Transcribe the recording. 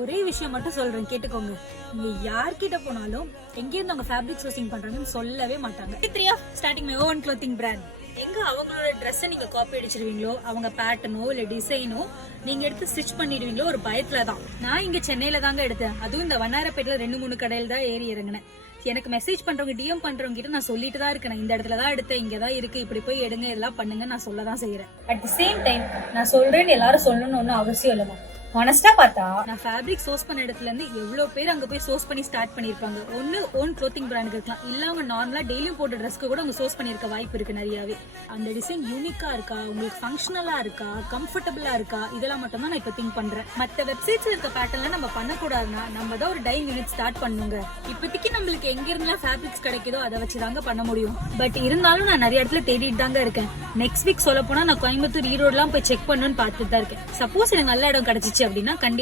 ஒரே விஷயம் மட்டும் சொல்றேன், கேட்டுக்கோங்க. நீங்க யார்கிட்ட போனாலும் எங்க இருந்து அவங்க ஃபேப்ரிக் சோர்சிங் பண்றாங்கன்னு சொல்லவே மாட்டாங்க. 3 of starting my own clothing brand. எங்க அவங்களோட ட்ரெஸ்ஸை நீங்க காப்பி அடிச்சிருவீங்களோ, அவங்க பேட்டர்னோ இல்ல டிசைனோ நீங்க எடுத்து ஸ்டிச் பண்ணிடுவீங்களோ ஒரு பயத்துல தான். நான் இங்க சென்னையில தாங்க எடுத்தேன். அதுவும் இந்த வண்ணாரப்பேட்ல 2-3 கடையில தான் ஏறி இறங்கினேன். எனக்கு மெசேஜ் பண்றவங்க, டிஎம் பண்றவங்க கிட்ட நான் சொல்லிட்டு தான் இருக்கேன், இந்த இடத்துல தான் எடுத்தேன், இங்கதான் இருக்கு, இப்படி போய் எடுங்க, இதெல்லாம் பண்ணுங்க நான் சொல்லதான் செய்யறேன். அட் தி சேம் டைம் நான் சொல்றேன்னு எல்லாரும் சொல்லணும்னு ஒன்னும் அவசியம் இல்லமா. ஹானஸ்டா பார்த்தா நான் ஃபேப்ரிக் சோர்ஸ் பண்ண இடத்துல இருந்து எவ்வளவு பேர் அங்க போய் சோர்ஸ் பண்ணி ஸ்டார்ட் பண்ணிருப்பாங்க. ஒன்னு ஓன் க்ளோத்திங் பிராண்ட் இருக்கலாம், இல்லாம நார்மலா டெய்லியும் போட்ட ட்ரெஸ்க்கு கூட அவங்க சோர்ஸ் பண்ணிருக்க வாய்ப்பு இருக்கு நிறையவே. அந்த டிசைன் யூனிக்கா இருக்கா, உங்களுக்கு ஃபங்க்ஷனலா இருக்கா, கம்ஃபர்டபுளா இருக்கா, இதெல்லாம் மட்டும் தான் நான் இப்ப திங்க் பண்றேன். மத்த வெப்சைட்ஸ்ல இருக்க பேட்டர்ன்ல நம்ம பண்ணக்கூடாதுன்னா நம்ம தான் ஒரு டைம் யூனிட் ஸ்டார்ட் பண்ணுங்க. இப்போதைக்கு நம்மளுக்கு எங்க இருந்தெல்லாம் ஃபேப்ரிக்ஸ் கிடைக்குதோ அதை வச்சுதாங்க பண்ண முடியும். பட் இருந்தாலும் நான் நிறைய இடத்துல தேடிட்டு தாங்க இருக்கேன். நெக்ஸ்ட் வீக் சொல்ல போனா நான் கோயம்புத்தூர், ஈரோடு எல்லாம் போய் செக் பண்ணணும்னு பார்த்துட்டு தான் இருக்கேன். சப்போஸ் எனக்கு நல்ல இடம் கிடைச்சிச்சு அப்படின்னா கண்டிப்பா